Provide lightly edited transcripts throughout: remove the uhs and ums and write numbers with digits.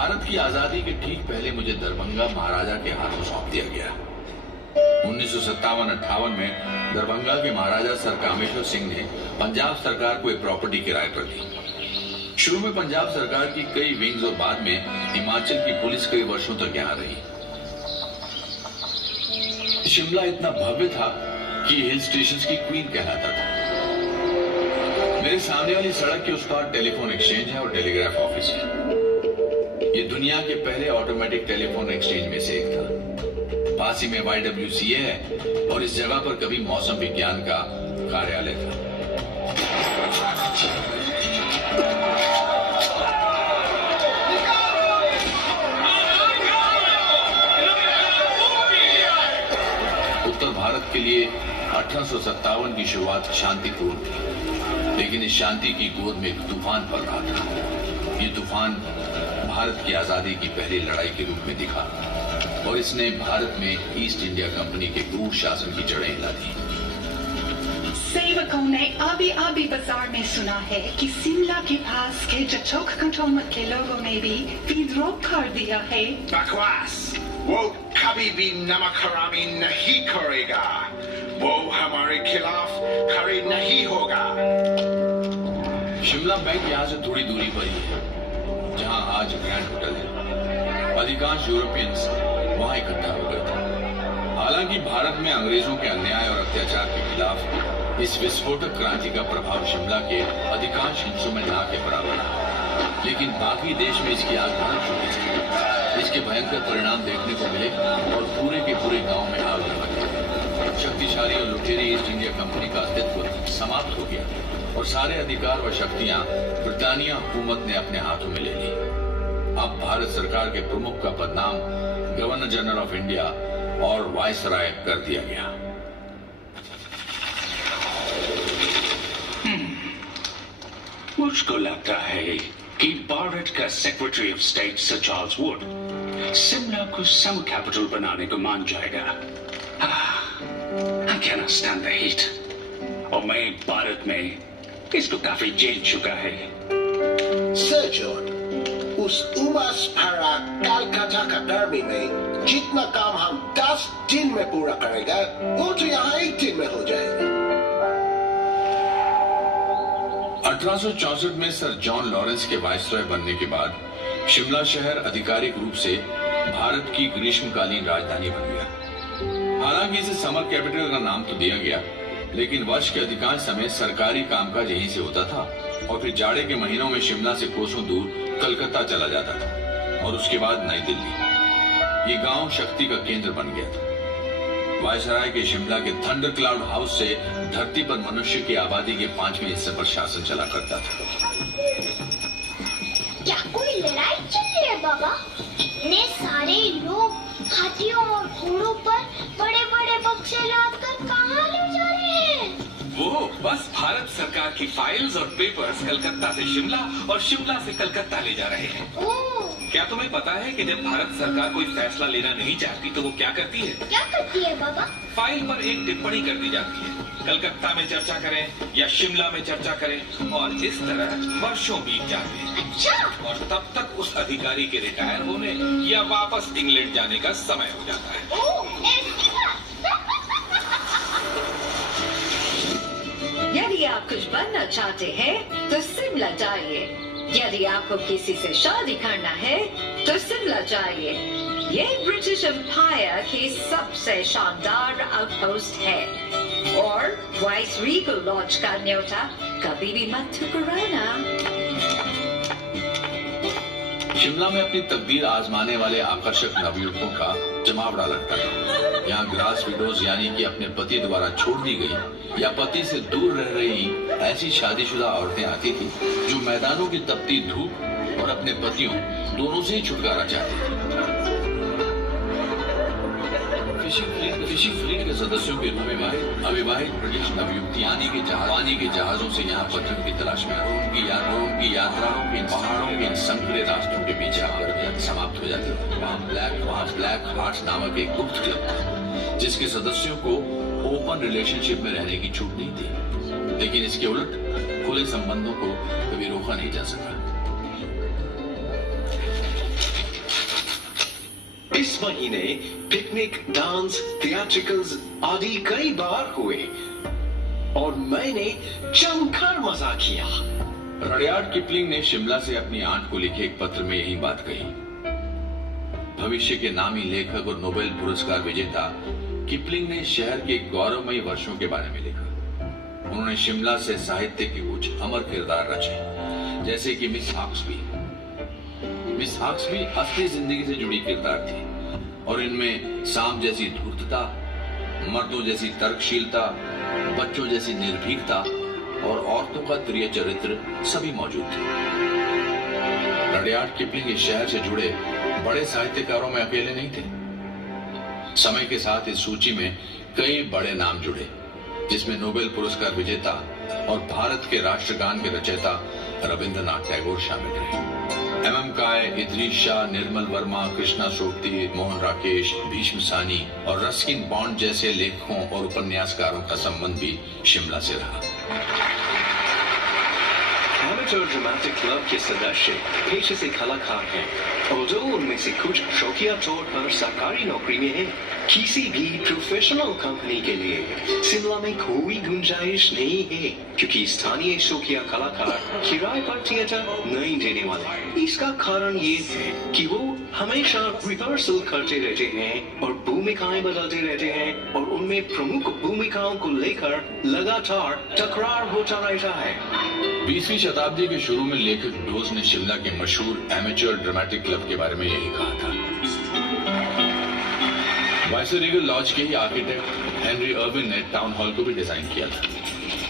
भारत की आजादी के ठीक पहले मुझे दरभंगा महाराजा के हाथों सौंप दिया गया। 1957-58 में दरभंगा के महाराजा सर कामेश्वर सिंह ने पंजाब सरकार को एक प्रॉपर्टी किराए पर दी। शुरू में पंजाब सरकार की कई विंग्स और बाद में हिमाचल की पुलिस कई वर्षों तक यहाँ रही। शिमला इतना भव्य था कि हिल स्टेशंस की क्वीन कहलाता था। मेरे सामने वाली सड़क के उस पार टेलीफोन एक्सचेंज है और टेलीग्राफ ऑफिस है। ये दुनिया के पहले ऑटोमेटिक टेलीफोन एक्सचेंज में से एक था। पास ही में YWCA है और इस जगह पर कभी मौसम विज्ञान का कार्यालय था। उत्तर भारत के लिए 1857 की शुरुआत शांतिपूर्ण थी, लेकिन इस शांति की गोद में एक तूफान पड़ रहा था। ये तूफान भारत की आजादी की पहली लड़ाई के रूप में दिखा और इसने भारत में ईस्ट इंडिया कंपनी के क्रूर शासन की जड़ें हिला दी। सेवकों ने अभी बाजार में सुना है कि शिमला के पास के जचोक कंटोनमेंट के लोगों ने भी विद्रोह कर दिया है। बकवास, वो कभी भी नमक हरामी नहीं करेगा। वो हमारे खिलाफ खड़े नहीं होगा। शिमला बैंक यहाँ से थोड़ी दूरी पर ही है, जहाँ आज ग्रैंड होटल है। अधिकांश यूरोपियंस वहाँ इकट्ठा हो गए थे। हालांकि भारत में अंग्रेजों के अन्याय और अत्याचार के खिलाफ इस विस्फोटक क्रांति का प्रभाव शिमला के अधिकांश हिस्सों में ना के बराबर है, लेकिन बाकी देश में इसकी आग भड़क चुकी थी। इसके भयंकर परिणाम देखने को मिले और पूरे के पूरे गांव में आग लग गई। शक्तिशाली और लुटेरी ईस्ट इंडिया कंपनी का अस्तित्व समाप्त हो गया और सारे अधिकार व शक्तियां ब्रिटानिया हुकूमत ने अपने हाथों में ले ली। अब भारत सरकार के प्रमुख का पदनाम गवर्नर जनरल ऑफ इंडिया और वायसराय कर दिया गया। मुझको लगता है कि भारत का secretary of state sir Charles Wood Shimla को समर कैपिटल बनाने को मान जाएगा। I cannot stand the heat। और मैं भारत में इसको काफी झेल चुका है। सर जॉन, उस उमस भरा कलकत्ता का गर्मी में जितना काम हम 10 दिन में पूरा करेगा, वो तो यहाँ 1 दिन में हो जाएगा। 1864 में सर जॉन लॉरेंस के वायसरॉय बनने के बाद शिमला शहर आधिकारिक रूप से भारत की ग्रीष्मकालीन राजधानी बन गया। हालांकि इसे समर कैपिटल का नाम तो दिया गया, लेकिन वर्ष के अधिकांश समय सरकारी कामकाज यहीं से होता था और फिर जाड़े के महीनों में शिमला से कोसों दूर कलकत्ता चला जाता था और उसके बाद नई दिल्ली। ये गांव शक्ति का केंद्र बन गया था। वायसराय के शिमला के थंडर क्लाउड हाउस से धरती पर मनुष्य की आबादी के 5वें हिस्से पर शासन चला करता था। क्या कोई लड़ाई चल रही है बाबा? इतने सारे लोग हाथियों और घोड़ों पर बड़े-बड़े बक्से लादकर कहाँ ले जा रहे हैं? वो बस भारत सरकार की फाइल्स और पेपर्स कलकत्ता से शिमला और शिमला से कलकत्ता ले जा रहे हैं। ओह, क्या तुम्हें पता है कि जब भारत सरकार कोई फैसला लेना नहीं चाहती तो वो क्या करती है? क्या करती है बाबा? फाइल पर एक टिप्पणी कर दी जाती है। कलकत्ता में चर्चा करें या शिमला में चर्चा करें और इस तरह वर्षों बीत जाते हैं। अच्छा। और तब तक उस अधिकारी के रिटायर होने या वापस इंग्लैंड जाने का समय हो जाता है। ओह, ऐसी बात। यदि आप कुछ बनना चाहते हैं तो शिमला जाइए। यदि आपको किसी से शादी करना है तो शिमला जाइए। ये ब्रिटिश एम्पायर की सबसे शानदार आउटपोस्ट है और वाइस रीगल लॉज का न्योता कभी भी मत ठुकराना। शिमला में अपनी तकदीर आजमाने वाले आकर्षक नवयुवकों का जमावड़ा लगता है। यहाँ ग्रास विडोज यानी कि अपने पति द्वारा छोड़ दी गई या पति से दूर रह रही ऐसी शादीशुदा औरतें आती थी जो मैदानों की तपती धूप और अपने पतियों दोनों से ही छुटकारा चाहती थी। फिशिंग फ्लीट के सदस्यों के रूप में अविवाहित ब्रिटिश नवयुवतियां पानी के जहाजों से यहाँ पत्थर की तलाश में उनकी यात्राओं के पहाड़ों के संकरे रास्तों के पीछे आकर समाप्त हो जाती थी। वहाँ ब्लैक हार्ट्स नामक एक गुप्त क्लब था जिसके सदस्यों को ओपन रिलेशनशिप में रहने की छूट नहीं थी, लेकिन इसके उलट खुले संबंधों को कभी रोका नहीं जा सका। महीने पिकनिक, डांस, थिएट्रिकल्स आदि कई बार हुए और मैंने जमकर मजा किया। रडियार्ड किपलिंग ने शिमला से अपनी आंट को लिखे एक पत्र में यही बात कही। भविष्य के नामी लेखक और नोबेल पुरस्कार विजेता किपलिंग ने शहर के गौरवमयी वर्षों के बारे में लिखा। उन्होंने शिमला से साहित्य के कुछ अमर किरदार रचे, जैसे कि मिस हॉक्सबी। मिस हॉक्सबी असली जिंदगी से जुड़ी किरदार थी और इनमें सांप जैसी धूर्तता, मर्दों जैसी तर्कशीलता, बच्चों जैसी निर्भीकता और औरतों का प्रिय चरित्र सभी मौजूद थे। रडियार्ड किपलिंग इस शहर से जुड़े बड़े साहित्यकारों में अकेले नहीं थे। समय के साथ इस सूची में कई बड़े नाम जुड़े, जिसमें नोबेल पुरस्कार विजेता और भारत के राष्ट्रगान के रचयिता रविंद्रनाथ टैगोर शामिल रहे। एम काय, इदरीश शाह, निर्मल वर्मा, कृष्णा सोबती, मोहन राकेश, भीष्म सानी और रस्किन बॉन्ड जैसे लेखकों और उपन्यासकारों का संबंध भी शिमला से रहा। एमेचर ड्रामेटिक क्लब के सदस्य पेशे से कलाकार हैं, और जो उनमें से कुछ शौकिया तौर पर सरकारी नौकरी में हैं। किसी भी प्रोफेशनल कंपनी के लिए शिमला में कोई गुंजाइश नहीं है, क्योंकि स्थानीय शौकिया कलाकार किराए पर थिएटर नहीं देने वाले। इसका कारण ये है कि वो हमेशा रिहर्सल करते रहते हैं और भूमिकाएं बदलते रहते हैं, और उनमें प्रमुख भूमिकाओं को लेकर लगातार टकरार होता रहता है। 20वीं शताब्दी के शुरू में लेखक डोज ने शिमला के मशहूर एमेचर ड्रामेटिक क्लब के बारे में यही कहा था। वाइसरेगल लॉज के ही आर्किटेक्ट हेनरी अर्विन ने टाउन हॉल को भी डिजाइन किया था।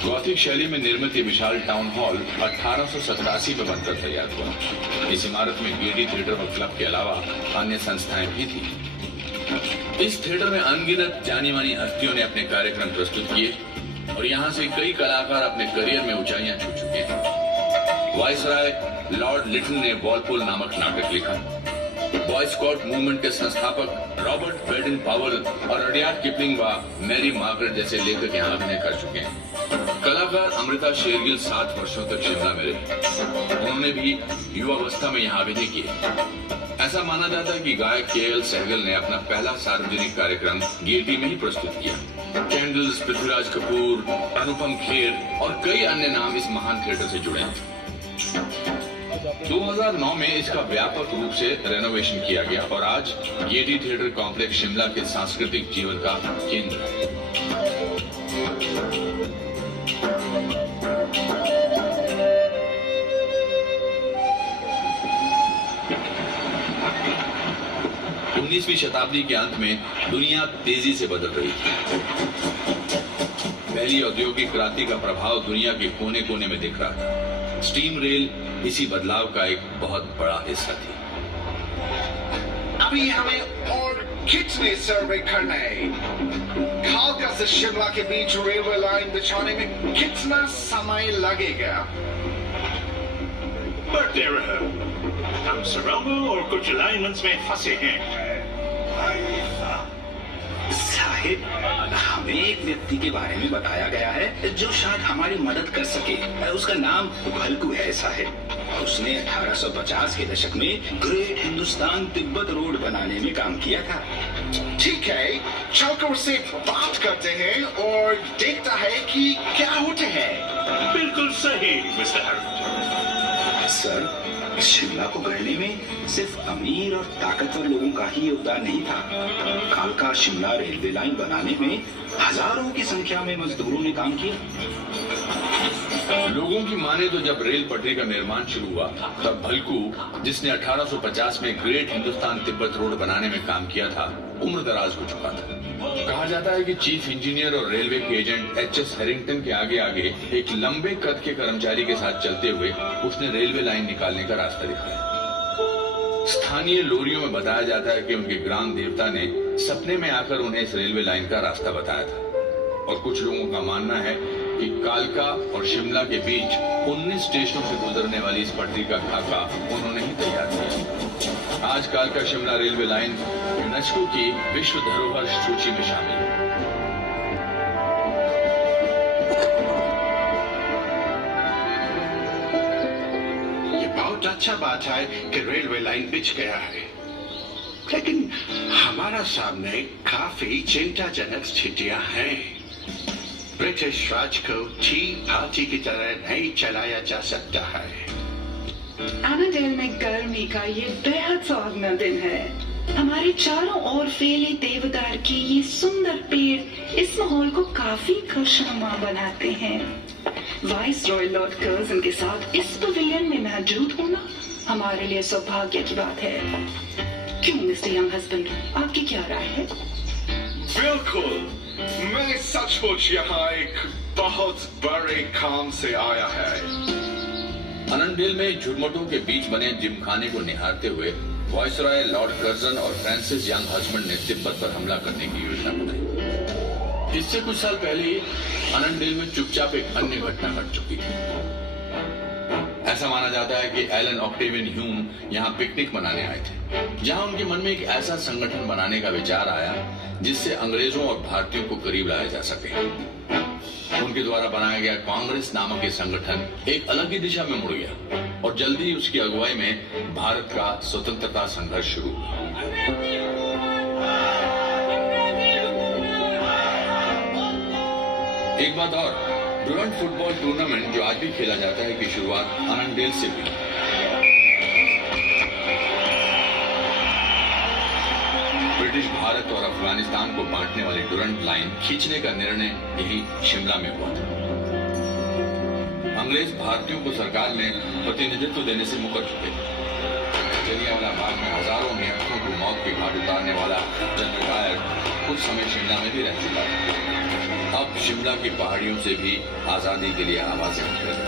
गॉथिक शैली में निर्मित ये विशाल टाउन हॉल 1887 में बनकर तैयार हुआ। इस इमारत में गेयटी थिएटर और क्लब के अलावा अन्य संस्थाएं भी थी। इस थिएटर में अनगिनत जानी मानी हस्तियों ने अपने कार्यक्रम प्रस्तुत किए और यहाँ से कई कलाकार अपने करियर में ऊंचाइयां छू चुके हैं। वाइसराय लॉर्ड लिटल ने वॉलपोल नामक नाटक लिखा। बॉय स्काउट मूवमेंट के संस्थापक रॉबर्ट बेडन पावल और रडियार्ड किपलिंग व मैरी मार्गरेट जैसे लेखक यहाँ अभिनय कर चुके हैं। कलाकार अमृता शेरगिल 7 वर्षों तक शिमला में रही। उन्होंने भी युवावस्था में यहाँ अभिनय किए। ऐसा माना जाता है कि गायक के.एल. सहगल ने अपना पहला सार्वजनिक कार्यक्रम गेयटी में ही प्रस्तुत किया। कैंडल्स, पृथ्वीराज कपूर, अनुपम खेर और कई अन्य नाम इस महान थिएटर से जुड़े हैं। 2009 में इसका व्यापक रूप से रेनोवेशन किया गया और आज गेयटी थिएटर कॉम्प्लेक्स शिमला के सांस्कृतिक जीवन का केंद्र है। उन्नीसवीं शताब्दी के अंत में दुनिया तेजी से बदल रही थी। पहली औद्योगिक क्रांति का प्रभाव दुनिया के कोने कोने में दिख रहा था। स्टीम रेल इसी बदलाव का एक बहुत बड़ा हिस्सा थी। अभी हमें और कितने सर्वे करना है? कालका से शिमला के बीच रेलवे लाइन बिछाने में कितना समय लगेगा? बढ़ते रहो, हम सराबों और कुछ अलाइनमेंट्स में फंसे हैं। साहिब, हमें एक व्यक्ति के बारे में बताया गया है जो शायद हमारी मदद कर सके। उसका नाम भलकू है साहिब। उसने 1850 के दशक में ग्रेट हिंदुस्तान तिब्बत रोड बनाने में काम किया था। ठीक है, चलकर उससे बात करते हैं और देखता है कि क्या होते हैं। बिल्कुल सही मिस्टर हर। सर, शिमला को गढ़ने में सिर्फ अमीर और ताकतवर लोगों का ही योगदान नहीं था। कालका शिमला रेलवे लाइन बनाने में हजारों की संख्या में मजदूरों ने काम किया। लोगों की माने तो जब रेल पटरी का निर्माण शुरू हुआ तब भलकू, जिसने 1850 में ग्रेट हिंदुस्तान तिब्बत रोड बनाने में काम किया था, उम्र दराज हो चुका था। कहा जाता है कि चीफ इंजीनियर और रेलवे के एजेंट एच.एस. हैरिंगटन के आगे आगे एक लंबे कद के कर्मचारी के साथ चलते हुए उसने रेलवे लाइन निकालने का रास्ता दिखाया। स्थानीय लोरियों में बताया जाता है कि उनके ग्राम देवता ने सपने में आकर उन्हें इस रेलवे लाइन का रास्ता बताया था। और कुछ लोगों का मानना है कि कालका और शिमला के बीच 19 स्टेशनों से गुजरने वाली इस पटरी का खाका उन्होंने ही तैयार किया। आज कालका शिमला रेलवे लाइन यूनेस्को की विश्व धरोहर सूची में शामिल है। ये बहुत अच्छा बात है कि रेलवे लाइन बिछ गया है। लेकिन हमारा सामने काफी चिंताजनक स्थितियां हैं। ब्रिटिश राज को टी पार्टी की तरह नहीं चलाया जा सकता है। एनाडेल में गर्मी का ये बेहद सुहावना दिन है। हमारे चारों ओर फैले देवदार के ये सुंदर पेड़ इस माहौल को काफी खुशनुमा बनाते हैं। वाइस रॉय लॉर्ड कर्जन के साथ इस पवेलियन में मौजूद होना हमारे लिए सौभाग्य की बात है। क्यों मिस्टर यंग हस्बैंड, आपकी क्या राय है? बिल्कुल, मैं सचमुच यहाँ एक बहुत बड़े काम से आया है। अनंडेल में झुरमुटों के बीच बने जिमखाने को निहारते हुए वाइसरॉय लॉर्ड कर्जन और फ्रांसिस यंग हस्बैंड ने तिब्बत पर हमला करने की योजना बनाई। इससे कुछ साल पहले ही अनंडेल में चुपचाप एक अन्य घटना घट चुकी थी। ऐसा माना जाता है कि एलन ऑक्टेवियन ह्यूम यहाँ पिकनिक मनाने आए थे, जहाँ उनके मन में एक ऐसा संगठन बनाने का विचार आया जिससे अंग्रेजों और भारतीयों को करीब लाया जा सके। उनके द्वारा बनाया गया कांग्रेस नामक ये संगठन एक अलग ही दिशा में मुड़ गया और जल्दी ही उसकी अगुवाई में भारत का स्वतंत्रता संघर्ष शुरू हुआ। एक बात और, डुरंट फुटबॉल टूर्नामेंट जो आज भी खेला जाता है की शुरुआत अनंडेल से हुई। ब्रिटिश भारत और अफगानिस्तान को बांटने वाली डुरंट लाइन खींचने का निर्णय यही शिमला में हुआ था। अंग्रेज भारतीयों को सरकार में प्रतिनिधित्व देने से मुकर चुके थे। जलियांवाला बाग में हजारों निहत्थों को मौत के घाट उतारने वाला जनरल डायर कुछ समय शिमला में भी रह चुका था। अब शिमला की पहाड़ियों से भी आजादी के लिए आवाजें उठ रही।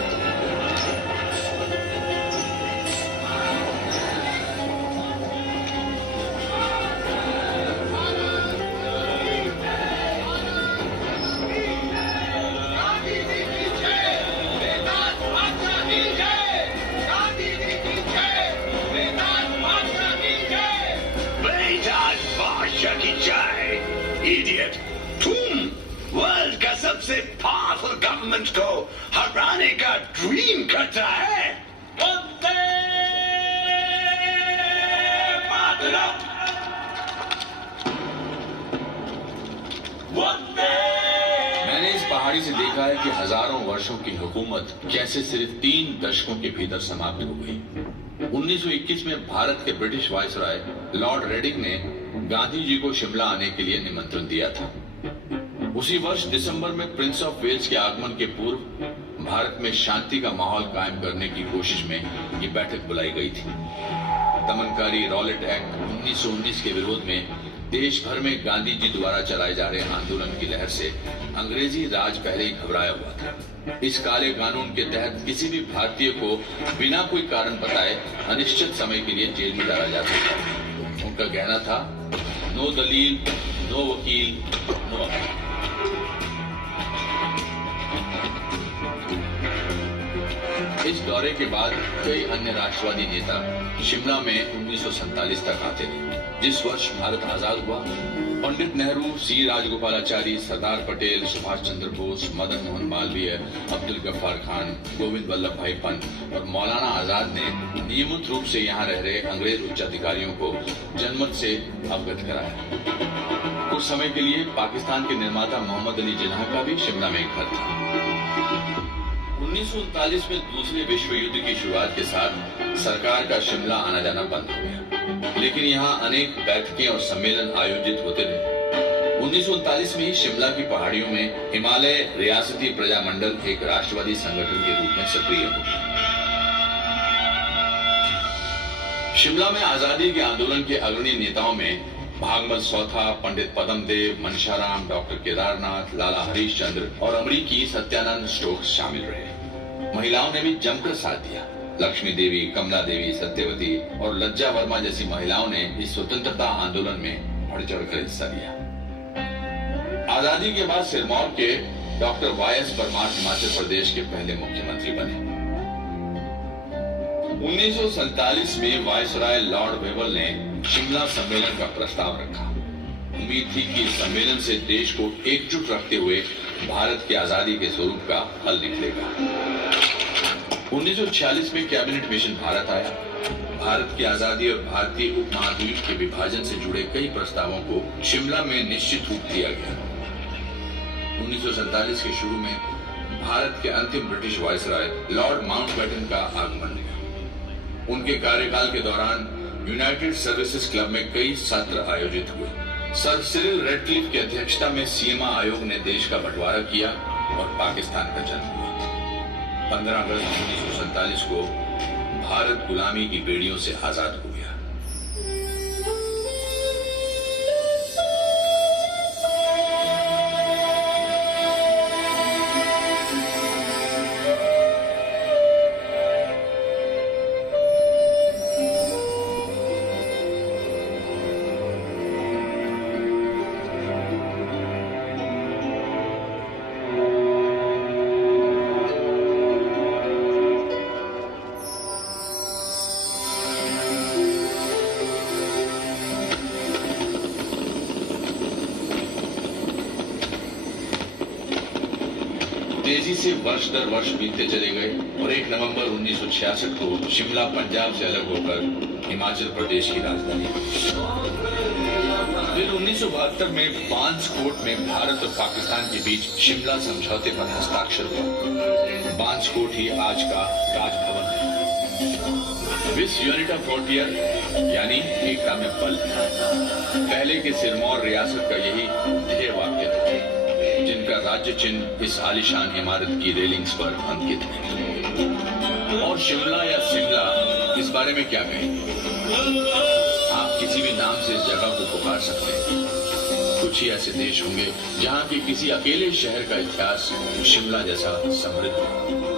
इडियट, तुम वर्ल्ड का सबसे पावरफुल गवर्नमेंट को हराने का ड्रीम करता है। वंदे मातरम, वंदे। मैंने इस पहाड़ी से देखा है कि हजारों वर्षों की हुकूमत कैसे सिर्फ 3 दशकों के भीतर समाप्त हो गई। 1921 में भारत के ब्रिटिश वाइसरॉय लॉर्ड रेडिंग ने गांधी जी को शिमला आने के लिए निमंत्रण दिया था। उसी वर्ष दिसंबर में प्रिंस ऑफ वेल्स के आगमन के पूर्व भारत में शांति का माहौल कायम करने की कोशिश में ये बैठक बुलाई गई थी। दमनकारी रॉलेट एक्ट 1919 के विरोध में देश भर में गांधी जी द्वारा चलाए जा रहे आंदोलन की लहर से अंग्रेजी राज पहले ही घबराया हुआ था। इस काले कानून के तहत किसी भी भारतीय को बिना कोई कारण बताए अनिश्चित समय के लिए जेल में डाला जा सकता था। उनका कहना था, नो दलील, नो वकील, नो अपील। इस दौरे के बाद कई अन्य राष्ट्रवादी नेता शिमला में 1947 तक आते रहे। जिस वर्ष भारत आजाद हुआ, पंडित नेहरू, सी राजगोपालाचारी, सरदार पटेल, सुभाष चंद्र बोस, मदन मोहन मालवीय, अब्दुल गफ्फार खान, गोविंद वल्लभ भाई पंत और मौलाना आजाद ने नियमित रूप से यहाँ रह रहे अंग्रेज उच्चाधिकारियों को जनमत से अवगत कराया। कुछ समय के लिए पाकिस्तान के निर्माता मोहम्मद अली जिन्ना का भी शिमला में एक घर था। 1939 में दूसरे विश्व युद्ध की शुरुआत के साथ सरकार का शिमला आना जाना बंद हो गया, लेकिन यहाँ अनेक बैठकें और सम्मेलन आयोजित होते रहे। 1939 में ही शिमला की पहाड़ियों में हिमालय रियासती प्रजामंडल एक राष्ट्रवादी संगठन के रूप में सक्रिय हो गया। शिमला में आजादी के आंदोलन के अग्रणी नेताओं में भागमल सौथा, पंडित पदमदेव, मनशाराम, डॉक्टर केदारनाथ, लाला हरीशचंद्र और अमरीकी सत्यानंद स्टोक्स शामिल रहे। महिलाओं ने भी जमकर साथ दिया। लक्ष्मी देवी, कमला देवी, सत्यवती और लज्जा वर्मा जैसी महिलाओं ने इस स्वतंत्रता आंदोलन में बढ़ चढ़कर हिस्सा लिया। आजादी के बाद सिरमौर के डॉक्टर वाई.एस. परमार हिमाचल प्रदेश के पहले मुख्यमंत्री बने। 1947 में वाइसरॉय लॉर्ड वेवल ने शिमला सम्मेलन का प्रस्ताव रखा। उम्मीद थी कि इस सम्मेलन से देश को एकजुट रखते हुए भारत की आजादी के स्वरूप का हल निकलेगा। 1946 में कैबिनेट मिशन भारत आया। भारत की आजादी और भारतीय उपमहाद्वीप के विभाजन से जुड़े कई प्रस्तावों को शिमला में निश्चित रूप दिया गया। 1947 के शुरू में भारत के अंतिम ब्रिटिश वायसराय लॉर्ड माउंटबेटन का आगमन हुआ। उनके कार्यकाल के दौरान यूनाइटेड सर्विसेज क्लब में कई सत्र आयोजित हुए। सर सिरिल रेडक्लिफ की अध्यक्षता में सीमा आयोग ने देश का बंटवारा किया और पाकिस्तान का जन्म हुआ। 15 अगस्त 1947 को भारत गुलामी की बेड़ियों से आजाद हो गया। तेजी से वर्ष दर वर्ष बीतते चले गए और 1 नवंबर 1966 को शिमला पंजाब से अलग होकर हिमाचल प्रदेश की राजधानी। फिर 1972 में बांसकोट में भारत और पाकिस्तान के बीच शिमला समझौते पर हस्ताक्षर हुआ। बांसकोट ही आज का राजभवन है। विस यूनिटा फ्रंटियर यानी एकता में बल। पहले के सिरमौर रियासत का यही ध्येय वाक्य था, जिनका राज्य चिन्ह इस आलीशान इमारत की रेलिंग्स पर अंकित है। और शिमला या शिमला, इस बारे में क्या कहेंगे? आप किसी भी नाम से इस जगह को पुकार सकते हैं। कुछ ही ऐसे देश होंगे जहां के किसी अकेले शहर का इतिहास शिमला जैसा समृद्ध है।